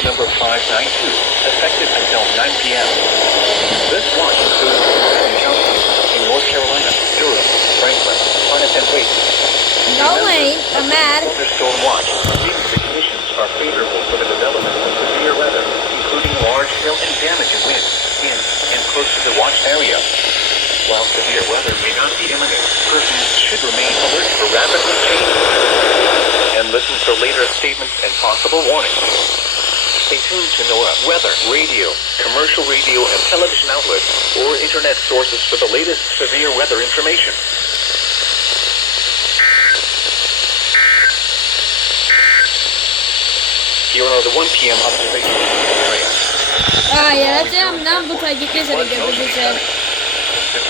watch number 592, effective until 9 p.m. This watch includes Madison County in North Carolina, Durham, Franklin, Harnett, and Wake. No way, I'm mad. Thunderstorm watch. The conditions are favorable for the development of severe weather, including large hail and damaging wind in and close to the watch area. While severe weather may not be imminent, persons should remain alert for rapidly changing and listen for later statements and possible warnings. Stay tuned to NOAA weather, radio, commercial radio and television outlets, or internet sources for the latest severe weather information. Here are the 1 p.m. observations in the area. Yeah, that's it. I'm done because I get this at a good position.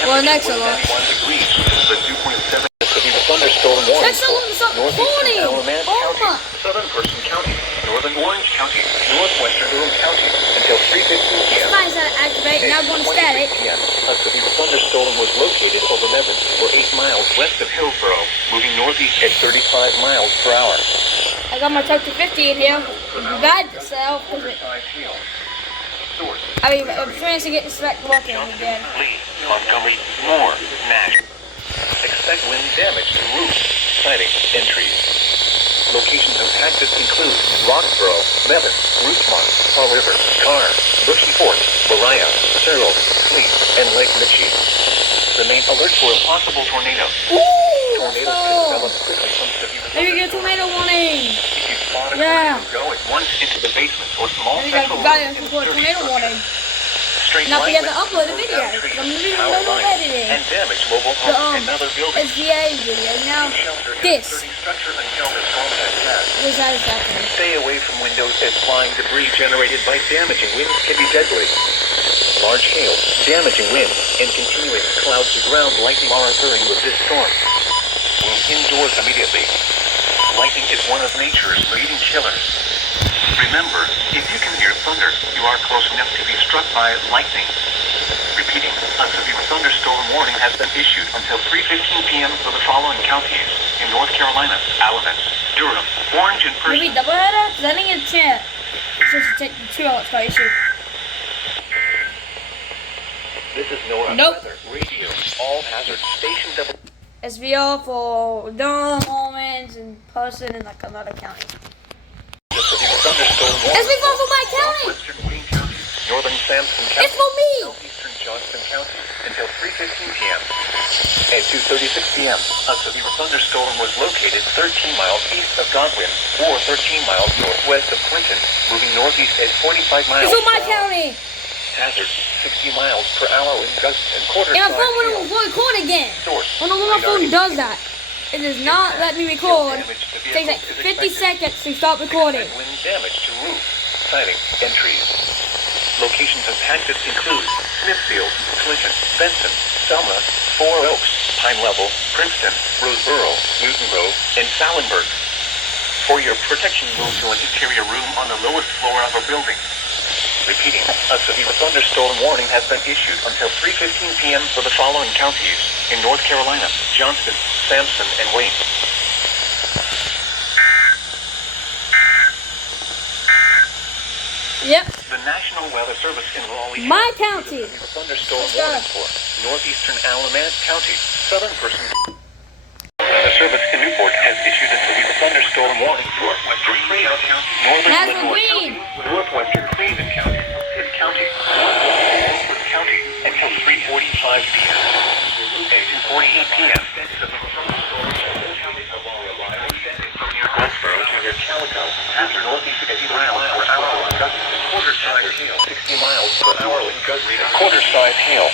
Well, next a lot. 1 degrees. The 2.7 could be the thunderstorm warning. That's the one that's up Northeastern Alamance Oh County, Southern Person County, Northern Orange County, Northwestern Durham County, until 3:15 p.m. Mine's out of activate, now going static. p.m. A severe thunderstorm was located over Lebanon, or 8 miles west of Hillsborough, moving northeast at 35 miles per hour. I got my Tuck to 50 in here. It'd be bad to sell. Quarter-size hail. Source. I'm trying to get the select walking again. Lee, Montgomery, Moore, Nash. Expect wind damage to roofs, siding, and trees. Locations impacted include Roxborough, Lebanon, Rosemont, Fall River, Carr, Bushy Fort, Mariah, Searle, Fleet, and Lake Michigan. Remain alert for a possible tornado. Tornadoes can develop quickly from severe There you go, tornado warning. If you spot a Yeah. tornado, go at once into the basement or small There you go, central you got room it in for a 30 tornado structures. warning. Straight Not line forget to winds upload the will video. down trees, I'm doing power no lines, editing. and damage mobile The homes and other buildings. SVA video. Now, Shelter in this. 30 structures until this contact pass. This is happening. Stay away from windows as flying debris generated by damaging winds can be deadly. Large hail, damaging wind, and continuous cloud-to-ground lightning are occurring with this storm. Move indoors immediately. Lightning is one of nature's leading killers. Remember, if you can hear thunder, you are close enough to be struck by lightning. Repeating, a severe thunderstorm warning has been issued until 3:15 p.m. for the following counties in North Carolina: Alamance, Durham, Orange, and Maybe Person. double header? Because I didn't get a chance. It's just to take the 2 hours by issue. This is NOAA Nope. Weather Radio. All hazards. Station double. SVO for Durham, Almonds, and Person, and like another county. The severe thunderstorm warning. SVO for my county! Western Greene County, Northern Sampson County, It's for me! Southeastern Johnston County until 3:15 p.m. At 2:36 p.m., a severe thunderstorm was located 13 miles east of Godwin, or 13 miles northwest of Clinton, moving northeast at 45 miles. It's for my per hour. county! Hazard 60 miles per hour in gusts and quarter. And my phone won't record again. Source. I don't know why my phone does that. It does not let me record. Damage to It takes like vehicles is 50 expected. seconds to stop recording. Wind damage to roof, siding, and trees. Locations impacted include Smithfield, Clinton, Benson, Selma, Four Oaks, Pine Level, Princeton, Roseboro, Newton Grove, and Fallenberg. For your protection, move to an interior room on the lowest floor of a building. Repeating, a severe thunderstorm warning has been issued until 3:15 p.m. for the following counties in North Carolina: Johnston, Sampson, and Wayne. Yep. The National Weather Service in Raleigh. My County county. issued a thunderstorm Let's go. warning for northeastern Alamance County, southern Person. Weather Service in Newport has issued a severe thunderstorm warning for western Fayette County, northern That's Illinois Green. County, northwestern Cleveland County, Pitt County, Walworth County until 3:45 p.m. At 2:48 p.m. From near Goldsboro to near Calico, after northeast 60 miles per hour in gusts, quarter-size hail, 60 miles per hour in gusts, quarter-size hail.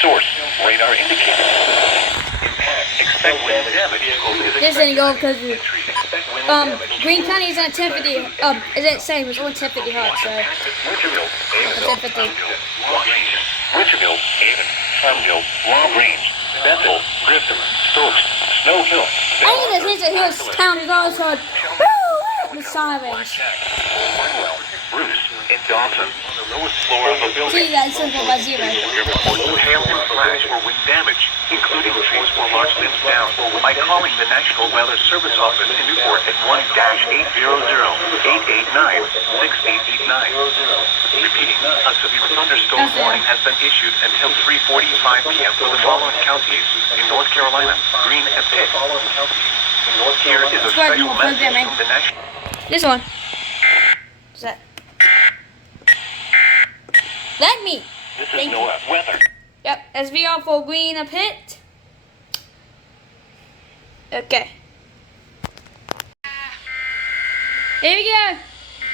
Source, radar indicator. Impact, expect wind damage. This didn't go because Green County is at 1050. Is it same? It's only 1050 hot, so Winterville, Avonville, 1050. Washington, Winterville, Avon, Farmville, Long Range, Bethel, Griffin, Stokes, Snow Hill. I think this is Hills County is also the sirens. Barnwell, Bruce, and Dawson on the lowest floor of the building. See, that's simple by zero. Low hail and flash or wind damage. including trees or large limbs down, by calling the National Weather Service Office in Newport at 1-800-889-6889. Repeating, a severe thunderstorm warning has been issued until 3:45 p.m. for the following counties in North Carolina: Greene and Pitt. Here is a special message from the National... This one. What's that? Let me. This is Thank you. NOAA weather. Yep, SVR for Greene and Pitt. Okay. Here we go.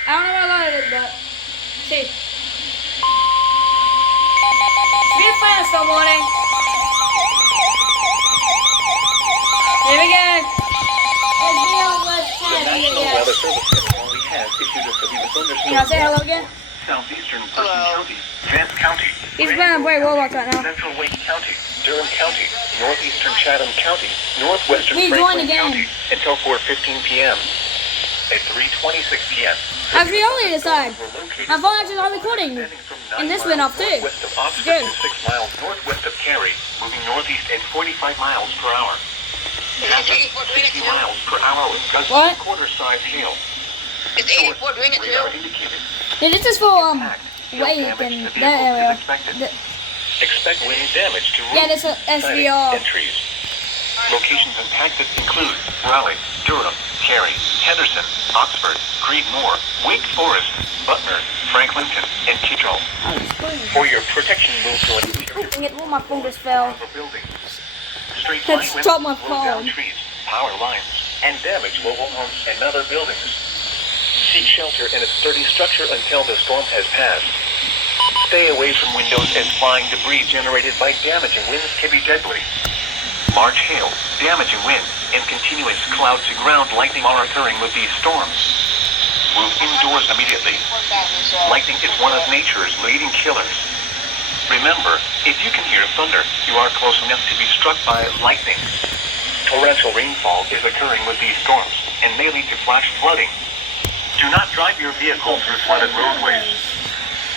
I don't know what a lot of it, but see. Severe thunderstorm warning. Here we go. SVR was The National Weather Service only has issued a severe thunderstorm. You gonna say hello again? Southeastern Person County, Vance County, He's playing way Roblox right now. Central Wayne County, Durham County, Northeastern Chatham County, Northwestern We joined Franklin again. County until 4:15 p.m. At 3:26 p.m. Actually, only this time. were located My phone actually started recording. extending from 9 And this went miles off too. northwest of Oxford Good. to 6 miles northwest of Cary, moving northeast at 45 miles per hour. Hazard 60 miles per hour with gusts What? of quarter-sized hail. Is 84 doing it Radar too? indicated. Yeah, this is for Hail Wade damage and to that vehicles is area. expected. The- Expect wind damage to Yeah, roofs, this is siding, SVR. and trees. Locations impacted include Raleigh, Durham, Cary, Henderson, Oxford, Creedmoor, Wake Forest, Butner, Franklinton, and Kittrell. For your protection, move to an Dang it, well, my phone just fell. building. Straight Let's line stop winds my blow down phone. trees, power lines, and damage mobile homes and other buildings. Seek shelter in a sturdy structure until the storm has passed. Stay away from windows as flying debris generated by damaging winds can be deadly. Large hail, damaging wind, and continuous cloud-to-ground lightning are occurring with these storms. Move indoors immediately. Lightning is one of nature's leading killers. Remember, if you can hear thunder, you are close enough to be struck by lightning. Torrential rainfall is occurring with these storms and may lead to flash flooding. Do not drive your vehicle through flooded roadways.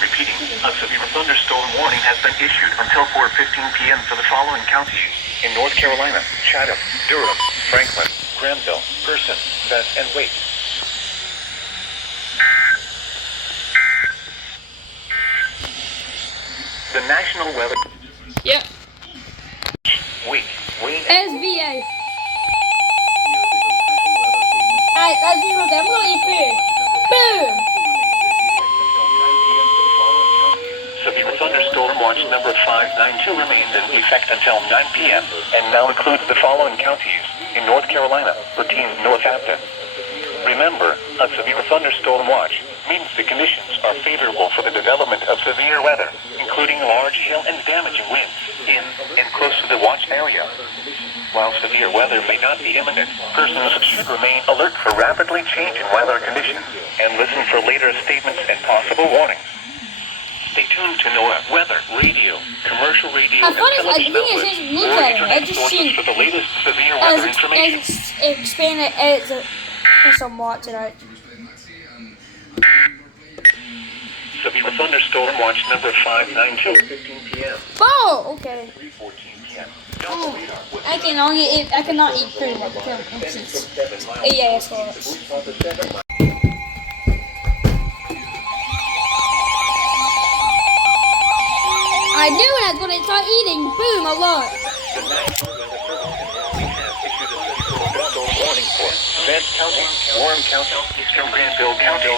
Repeating, a severe thunderstorm warning has been issued until 4:15 p.m. for the following counties in North Carolina: Chatham, Durham, Franklin, Granville, Person, Vance, and Wake. The National Weather... Yep. Wake, Wayne... SVA. Alright, let's do that. I'm gonna eat food. Boom! Severe thunderstorm watch number 592 remains in effect until 9 p.m. and now includes the following counties in North Carolina: Bertine, Northampton. Remember, a severe thunderstorm watch means the conditions are favorable for the development of severe weather, including large hail and damaging winds in and close to the watch area. While severe weather may not be imminent, persons should remain alert for rapidly changing weather conditions and listen for later statements and possible warnings. Stay tuned to NOAA weather, radio, commercial radio, I thought and I think television it outlets, says or look at it. internet I just sources seen for the latest severe as weather information. expanded as some watch tonight. Severe thunderstorm watch number 592. 15 p.m. Oh, okay. 3:14 p.m. Oh, I can only eat. I cannot eat food like instance. Yeah, that's what. I knew when I was gonna start eating. Boom, a lot. The National Weather Service has issued a severe thunderstorm warning for Vance County, Warren County, Eastern Granville County,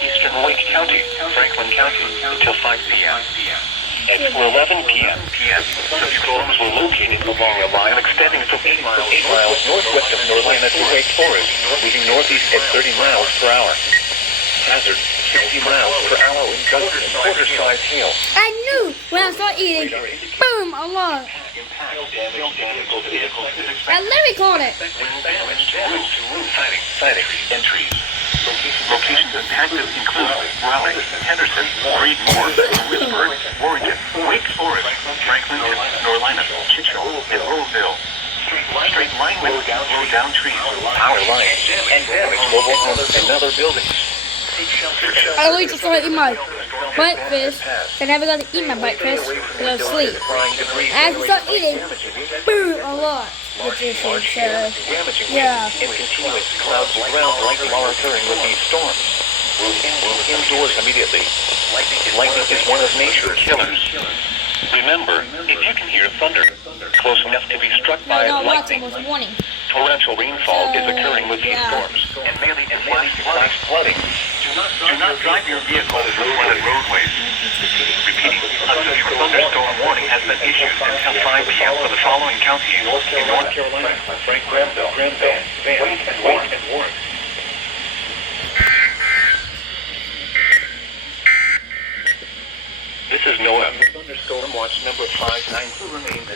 Eastern Wake County, Franklin County until 5 p.m. At 4:11 p.m. Severe storms were located along a line extending from 8 miles northwest of Norlina to Wake Forest, moving northeast at 30 miles per hour. Hazard 60 miles per hour with gusts and quarter-sized hail. I knew when I started eating. Boom, a lot. I literally caught it. Siding, entries. Locations impacted include Raleigh, Henderson, Creedmoor, Lewisburg, Warrington, Wake Forest, Franklinton, Norlina, Kittrell, and Roseville. Straight line winds blow down trees, power lines, and damage mobile homes and other buildings. I always just started eating my breakfast. I never got to eat my breakfast because I was asleep. I had to start eating food a lot. Which is yeah. And continuous clouds of ground lightning are occurring with these storms. Indoors immediately. Lightning is one of nature's killers. Remember, if you can hear thunder close enough to be struck by No, lightning, was warning. torrential rainfall is occurring with these storms and may lead to flash flooding. Do not drive your vehicle through flooded roadways. Repeating, a severe thunderstorm warning has been issued until 5 p.m. for the following counties in North Carolina. Frank Granville, Van, and Warren. This is NOAA. Thunderstorm watch number 592 remains